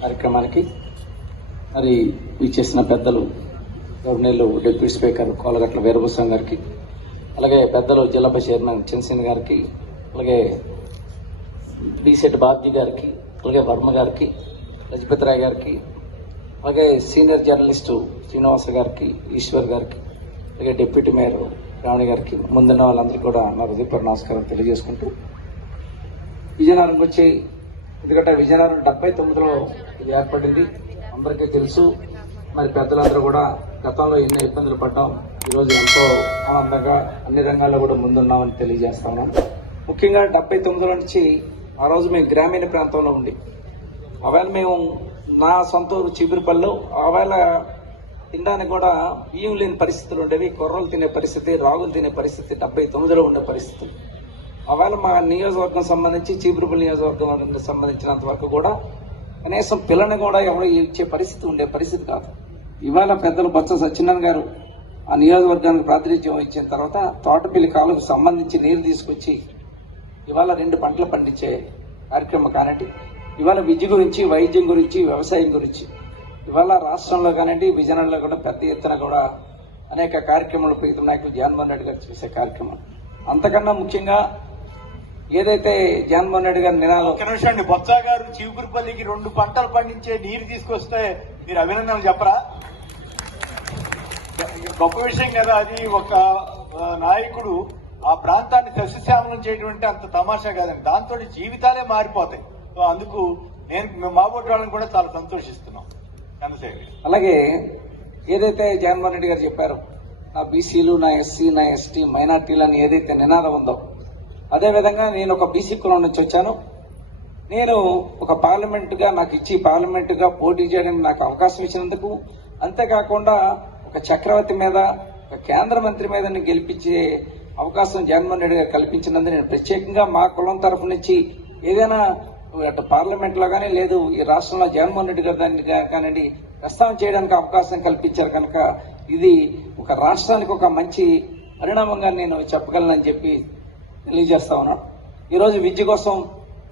కార్యక్రమానికి. మరి ఇచ్చేసిన పెద్దలు గవర్నర్లు డిప్యూటీ స్పీకర్ కోలగట్ల వీరభూషం గారికి అలాగే పెద్దలు జిల్లా చైర్మన్ చంద్రసేన్ గారికి అలాగే డిసెట్ బాబ్జీ గారికి అలాగే వర్మ గారికి లజపతి రాయ్ గారికి అలాగే సీనియర్ జర్నలిస్టు శ్రీనివాస గారికి ఈశ్వర్ గారికి అలాగే డిప్యూటీ మేయర్ రావణి గారికి ముందున్న వాళ్ళందరికీ కూడా నా హృదయపూర్వ నమస్కారం తెలియజేసుకుంటూ విజయనగరంకి వచ్చి ఎందుకంటే విజయనగరం డెబ్బై తొమ్మిదిలో ఇది ఏర్పడింది. అందరికీ తెలుసు. మరి పెద్దలందరూ కూడా గతంలో ఎన్నో ఇబ్బందులు పడ్డాం. ఈరోజు ఎంతో ఆనందంగా అన్ని రంగాల్లో కూడా ముందున్నామని తెలియజేస్తాను ముఖ్యంగా డెబ్బై తొమ్మిదిలో నుంచి ఆ రోజు మేము గ్రామీణ ప్రాంతంలో ఉండి ఆవేళ మేము నా సొంత ఊరు చీపురుపల్లిలో ఆవేళ తినడానికి కూడా బియ్యం లేని పరిస్థితులు ఉండేవి కొర్రలు తినే పరిస్థితి రాగులు తినే పరిస్థితి డెబ్బై తొమ్మిదిలో ఉండే పరిస్థితి ఒకవేళ మా నియోజకవర్గం సంబంధించి చీపురుపల్లి నియోజకవర్గం సంబంధించినంత వరకు కూడా కనీసం పిల్లని కూడా ఎవరు ఇచ్చే పరిస్థితి ఉండే పరిస్థితి కాదు. ఇవాళ పెద్దలు బొత్స సత్యనారాయణ గారు ఆ నియోజకవర్గానికి ప్రాతినిధ్యం ఇచ్చిన తర్వాత తోటపల్లి కాలుకు సంబంధించి నీరు తీసుకొచ్చి ఇవాళ రెండు పంటలు పండించే కార్యక్రమం కానండి. ఇవాళ విద్య గురించి వైద్యం గురించి వ్యవసాయం గురించి ఇవాళ రాష్ట్రంలో కానివ్వండి విజయనగరంలో కూడా పెద్ద ఎత్తున కూడా అనేక కార్యక్రమాలు ప్రీతం నాయకులు జగన్మోహన్ రెడ్డి గారు చేసే కార్యక్రమం. అంతకన్నా ముఖ్యంగా ఏదైతే జగన్మోహన్ రెడ్డి గారి నినాదం ఒక్క నిమిషం అండి బొత్స గారు చీపురుపల్లికి రెండు పంటలు పండించే నీరు తీసుకొస్తే మీరు అభినందనలు చెప్పరా? గొప్ప విషయం కదా అది ఒక నాయకుడు ఆ ప్రాంతాన్ని సస్యశ్యామలం చేయడం అంటే అంత తమాషా కాదండి. దాంతో జీవితాలే మారిపోతాయి. సో అందుకు నేను మేము మాబోటి వాళ్ళని కూడా చాలా సంతోషిస్తున్నాం. అలాగే ఏదైతే జగన్మోహన్ రెడ్డి గారు చెప్పారో నా బీసీలు నా ఎస్సీ నా ఎస్టీ మైనార్టీలు అని ఏదైతే నినాదం ఉందో అదేవిధంగా నేను ఒక బీసీ కులం నుంచి వచ్చాను. నేను ఒక పార్లమెంటుగా నాకు ఇచ్చి పార్లమెంటుగా పోటీ చేయడానికి నాకు అవకాశం ఇచ్చినందుకు అంతేకాకుండా ఒక చక్రవర్తి మీద ఒక కేంద్ర మంత్రి మీద గెలిపించే అవకాశం జగన్మోహన్ రెడ్డి గారు కల్పించినందుకు నేను ప్రత్యేకంగా మా కులం తరఫు నుంచి ఏదైనా అటు పార్లమెంట్లో కానీ లేదు ఈ రాష్ట్రంలో జగన్మోహన్ రెడ్డి గారు దాన్ని కానివ్వండి ప్రస్తావన చేయడానికి అవకాశం కల్పించారు కనుక ఇది ఒక రాష్ట్రానికి ఒక మంచి పరిణామంగా నేను చెప్పగలనని చెప్పి తెలియజేస్తా ఉన్నాడు. ఈరోజు విద్య కోసం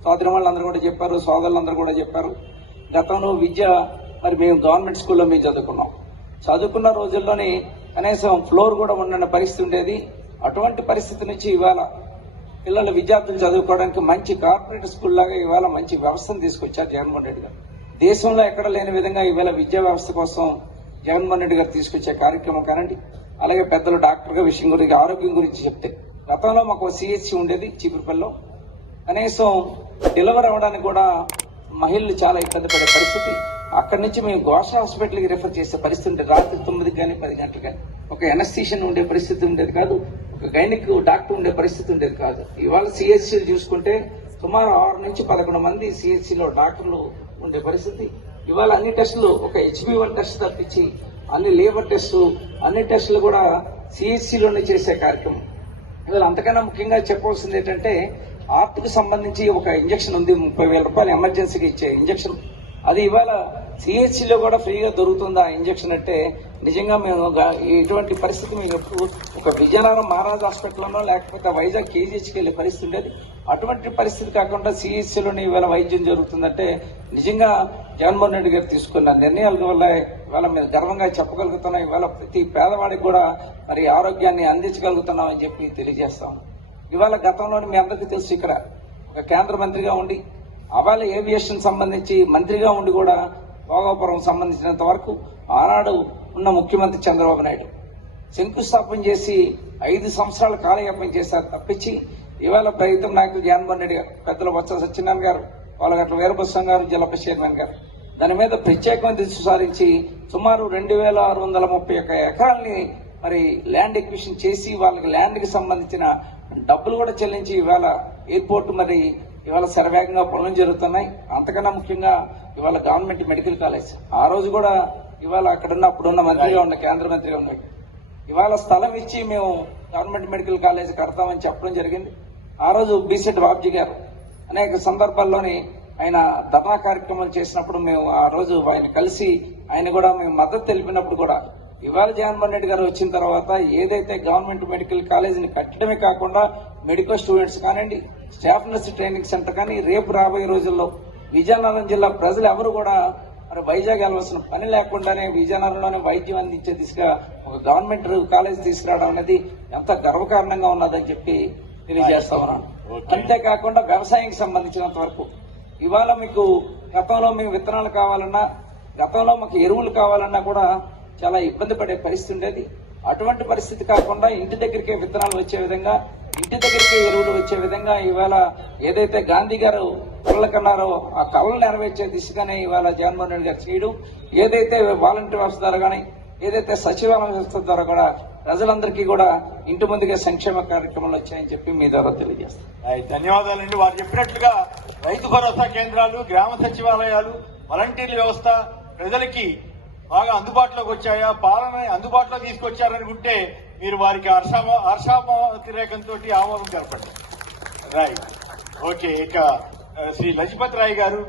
సోదరి వాళ్ళందరూ కూడా చెప్పారు సోదరులందరూ కూడా చెప్పారు. గతంలో విద్య మరి మేము గవర్నమెంట్ స్కూల్లో మేము చదువుకున్నాం. చదువుకున్న రోజుల్లోనే కనీసం ఫ్లోర్ కూడా ఉన్న పరిస్థితి ఉండేది. అటువంటి పరిస్థితి నుంచి ఇవాళ పిల్లల విద్యార్థులు చదువుకోవడానికి మంచి కార్పొరేట్ స్కూల్ లాగా ఇవాళ మంచి వ్యవస్థను తీసుకొచ్చారు జగన్మోహన్ రెడ్డి గారు. దేశంలో ఎక్కడ లేని విధంగా ఇవాళ విద్యా వ్యవస్థ కోసం జగన్మోహన్ రెడ్డి గారు తీసుకొచ్చే కార్యక్రమం కానండి. అలాగే పెద్దలు డాక్టర్గా విషయం గురించి ఆరోగ్యం గురించి చెప్తే గతంలో మాకు సిహెచ్సి ఉండేది చీపురుపల్లిలో. కనీసం డెలివరీ అవ్వడానికి కూడా మహిళలు చాలా ఇబ్బంది పడే పరిస్థితి. అక్కడి నుంచి మేము ఘోష హాస్పిటల్కి రిఫర్ చేసే పరిస్థితి ఉండేది రాత్రి తొమ్మిది కానీ పది గంటలు కానీ ఒక ఎనస్థీషియన్ ఉండే పరిస్థితి ఉండేది కాదు. ఒక గైనిక్ డాక్టర్ ఉండే పరిస్థితి ఉండేది కాదు. ఇవాళ సిహెచ్సి చూసుకుంటే సుమారు ఆరు నుంచి పదకొండు మంది సిహెచ్సిలో డాక్టర్లు ఉండే పరిస్థితి. ఇవాళ అన్ని టెస్టులు ఒక హెచ్బి వన్ టెస్ట్ తప్పించి అన్ని లేబర్ టెస్టు అన్ని టెస్టులు కూడా సిహెచ్సిలోనే చేసే కార్యక్రమం. ఇవాళ అంతకన్నా ముఖ్యంగా చెప్పవలసింది ఏంటంటే ఆర్ట్కు సంబంధించి ఒక ఇంజక్షన్ ఉంది ముప్పై వేల రూపాయలు ఎమర్జెన్సీకి ఇచ్చే ఇంజక్షన్. అది ఇవాళ సిహెచ్సిలో కూడా ఫ్రీగా దొరుకుతుంది ఆ ఇంజక్షన్ అంటే నిజంగా మేము ఇటువంటి పరిస్థితి మేము ఎప్పుడు ఒక విజయనగరం మహారాజ్ హాస్పిటల్లోనో లేకపోతే వైజాగ్ కేజీహెచ్కి వెళ్ళే పరిస్థితి ఉండేది. అటువంటి పరిస్థితి కాకుండా సిహెచ్సిలోనే ఇవాళ వైద్యం జరుగుతుందంటే నిజంగా జగన్మోహన్ రెడ్డి గారు తీసుకున్న నిర్ణయాల వల్ల ఇవాళ మేము గర్వంగా చెప్పగలుగుతున్నాం. ఇవాళ ప్రతి పేదవాడికి కూడా మరి ఆరోగ్యాన్ని అందించగలుగుతున్నాం అని చెప్పి తెలియజేస్తాం. ఇవాళ గతంలోని మీ అందరికీ తెలుసు ఇక్కడ ఒక కేంద్ర మంత్రిగా ఉండి అవాళ ఏవియేషన్ సంబంధించి మంత్రిగా ఉండి కూడా భోగాపురం సంబంధించినంత వరకు ఆనాడు ఉన్న ముఖ్యమంత్రి చంద్రబాబు నాయుడు శంకుస్థాపన చేసి ఐదు సంవత్సరాల కాలయాపన చేశారు తప్పించి ఇవాళ ప్రభుత్వం నాయకులు జగన్మోహన్ రెడ్డి గారు పెద్దల బొత్స సత్యనారాయణ గారు వాళ్ళ గట్ల వీరభద్రం గారు జిల్లా చైర్మన్ గారు దాని మీద ప్రత్యేకమైన దృష్టి సారించి సుమారు రెండు వేల ఆరు వందల ముప్పై ఒక్క ఎకరాల్ని మరి ల్యాండ్ ఎక్విషన్ చేసి వాళ్ళకి ల్యాండ్కి సంబంధించిన డబ్బులు కూడా చెల్లించి ఇవాళ ఎయిర్పోర్ట్ మరి ఇవాళ శరవేగంగా పనులు జరుగుతున్నాయి. అంతకన్నా ముఖ్యంగా ఇవాళ గవర్నమెంట్ మెడికల్ కాలేజ్. ఆ రోజు కూడా ఇవాళ అక్కడున్న అప్పుడున్న మంత్రిగా ఉన్న కేంద్ర మంత్రిగా ఉన్నాయి ఇవాళ స్థలం ఇచ్చి మేము గవర్నమెంట్ మెడికల్ కాలేజ్ కడతామని చెప్పడం జరిగింది. ఆ రోజు బీసెట్ బాబ్జీ గారు అనేక సందర్భాల్లోని ఆయన ధర్నా కార్యక్రమాలు చేసినప్పుడు మేము ఆ రోజు ఆయన కలిసి ఆయన కూడా మేము మద్దతు తెలిపినప్పుడు కూడా ఇవాళ జగన్మోహన్ రెడ్డి గారు వచ్చిన తర్వాత ఏదైతే గవర్నమెంట్ మెడికల్ కాలేజీని కట్టడమే కాకుండా మెడికల్ స్టూడెంట్స్ కానివ్వండి స్టాఫ్ నర్స్ ట్రైనింగ్ సెంటర్ కానీ రేపు రాబోయే రోజుల్లో విజయనగరం జిల్లా ప్రజలు ఎవరు కూడా మరి వైజాగ్ వెళ్ళవలసిన పని లేకుండానే విజయనగరంలోనే వైద్యం అందించే దిశగా ఒక గవర్నమెంట్ కాలేజ్ తీసుకురావడం అనేది ఎంత గర్వకారణంగా ఉన్నదని చెప్పి తెలియజేస్తా ఉన్నాను. అంతేకాకుండా వ్యవసాయానికి సంబంధించినంత వరకు. ఇవాళ మీకు గతంలో మీకు విత్తనాలు కావాలన్నా గతంలో మాకు ఎరువులు కావాలన్నా కూడా చాలా ఇబ్బంది పడే పరిస్థితి ఉండేది. అటువంటి పరిస్థితి కాకుండా ఇంటి దగ్గరికే విత్తనాలు వచ్చే విధంగా ఇంటి దగ్గరికి ఎరువులు వచ్చే విధంగా ఇవాళ ఏదైతే గాంధీ గారు కళ్ళ కన్నారో ఆ కళలు నెరవేర్చే దిశగానే ఇవాళ జగన్మోహన్ రెడ్డి గారు చేయడం. ఏదైతే వాలంటీర్ వ్యవస్థ ద్వారా కానీ ఏదైతే సచివాలయ వ్యవస్థ ద్వారా కూడా ప్రజలందరికీ కూడా ఇంటి ముందుగా సంక్షేమ కార్యక్రమాలు వచ్చాయని చెప్పి మీ ద్వారా తెలియజేస్తాను ధన్యవాదాలండి. వారు చెప్పినట్లుగా రైతు భరోసా కేంద్రాలు గ్రామ సచివాలయాలు వాలంటీర్ల వ్యవస్థ ప్రజలకి బాగా అందుబాటులోకి వచ్చాయా? పాలన అందుబాటులో తీసుకొచ్చారనుకుంటే మీరు వారికి హర్షామ హర్షాతిరేకంతో ఆమోదం తెలపండి. రైట్. ఓకే ఇక శ్రీ లజపతి రాయ్ గారు